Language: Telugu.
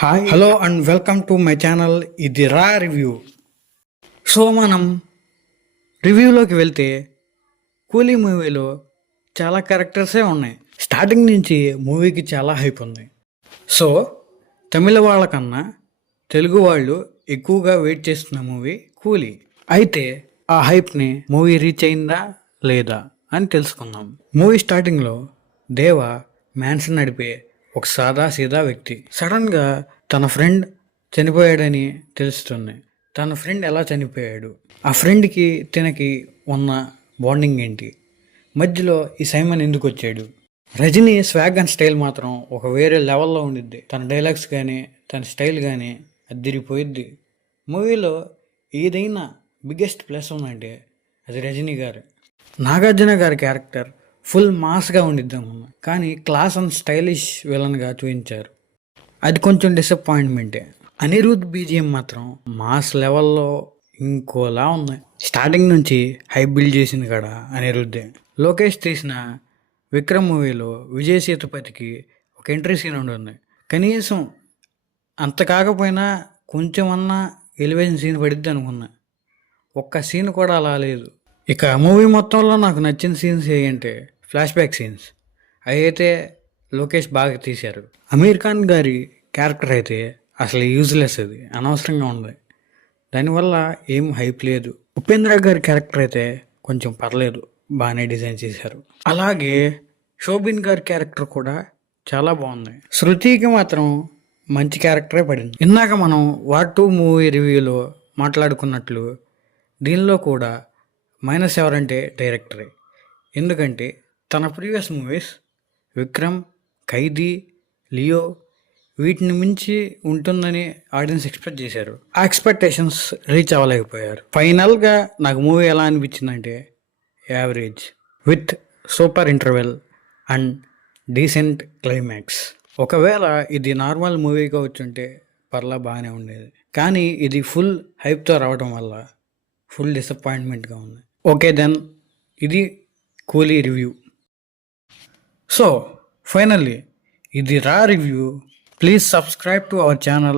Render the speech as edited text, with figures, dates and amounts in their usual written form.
Hi hello and welcome to my channel. ఇది రా రివ్యూ. సో మనం రివ్యూలోకి వెళ్తే కూలీ మూవీలో చాలా క్యారెక్టర్సే ఉన్నాయి. స్టార్టింగ్ నుంచి మూవీకి చాలా హైప్ ఉంది. సో తమిళ వాళ్ళకన్నా తెలుగు వాళ్ళు ఎక్కువగా వెయిట్ చేస్తున్న మూవీ కూలీ. అయితే ఆ హైప్ని మూవీ రీచ్ అయిందా లేదా అని తెలుసుకుందాం. మూవీ స్టార్టింగ్లో దేవ మ్యాన్షన్ నడిపే ఒక సాదా సీదా వ్యక్తి సడన్గా తన ఫ్రెండ్ చనిపోయాడని తెలుస్తుంది. తన ఫ్రెండ్ ఎలా చనిపోయాడు, ఆ ఫ్రెండ్కి తనకి ఉన్న బాండింగ్ ఏంటి, మధ్యలో ఈ సైమన్ ఎందుకు వచ్చాడు. రజనీ స్వాగ్ అండ్ స్టైల్ మాత్రం ఒక వేరే లెవెల్లో ఉండిద్ది. తన డైలాగ్స్ కానీ తన స్టైల్ కానీ అదిరిపోయిద్ది. మూవీలో ఏదైనా బిగ్గెస్ట్ ప్లస్ ఉందంటే అది రజనీ గారు. నాగార్జున గారి క్యారెక్టర్ ఫుల్ మాస్గా ఉండిద్దామన్న, కానీ క్లాస్ అండ్ స్టైలిష్ విలన్గా చూపించారు. అది కొంచెం డిసప్పాయింట్మెంటే. అనిరుద్ బీజిఎం మాత్రం మాస్ లెవెల్లో ఇంకోలా ఉంది. స్టార్టింగ్ నుంచి హై బిల్డ్ చేసింది కూడా అనిరుద్ధే. లోకేష్ తీసిన విక్రమ్ మూవీలో విజయ్ సేతుపతికి ఒక ఎంట్రీ సీన్ ఉంటుంది. కనీసం అంత కాకపోయినా కొంచెం అన్నా ఎలివేషన్ సీన్ పడిద్ది అనుకున్నా. ఒక్క సీన్ కూడా అలా లేదు. ఇక మూవీ మొత్తంలో నాకు నచ్చిన సీన్స్ ఏంటంటే ఫ్లాష్ బ్యాక్ సీన్స్. అవి అయితే లోకేష్ బాగా తీశారు. అమీర్ ఖాన్ గారి క్యారెక్టర్ అయితే అసలు యూజ్లెస్, అది అనవసరంగా ఉంది. దానివల్ల ఏం హైప్ లేదు. ఉపేంద్ర గారి క్యారెక్టర్ అయితే కొంచెం పర్లేదు, బాగానే డిజైన్ చేశారు. అలాగే శోభిన్ గారి క్యారెక్టర్ కూడా చాలా బాగుంది. శృతికి మాత్రం మంచి క్యారెక్టరే పడింది. ఇందాక మనం వార్ 2 మూవీ రివ్యూలో మాట్లాడుకున్నట్లు దీనిలో కూడా మైనస్ ఎవరంటే డైరెక్టరే. ఎందుకంటే తన ప్రీవియస్ మూవీస్ విక్రమ్, ఖైదీ, లియో వీటిని మించి ఉంటుందని ఆడియన్స్ ఎక్స్పెక్ట్ చేశారు. ఆ ఎక్స్పెక్టేషన్స్ రీచ్ అవ్వలేకపోయారు. ఫైనల్గా నాకు మూవీ ఎలా అనిపించిందంటే average with super interval and decent climax. ఒకవేళ ఇది నార్మల్ మూవీగా వచ్చుంటే పర్లా బాగానే ఉండేది, కానీ ఇది ఫుల్ హైప్తో రావడం వల్ల ఫుల్ డిసప్పాయింట్మెంట్గా ఉంది. ఓకే దెన్, ఇది కూలీ రివ్యూ. సో ఫైనల్లీ ఇది రా review. Please subscribe to our channel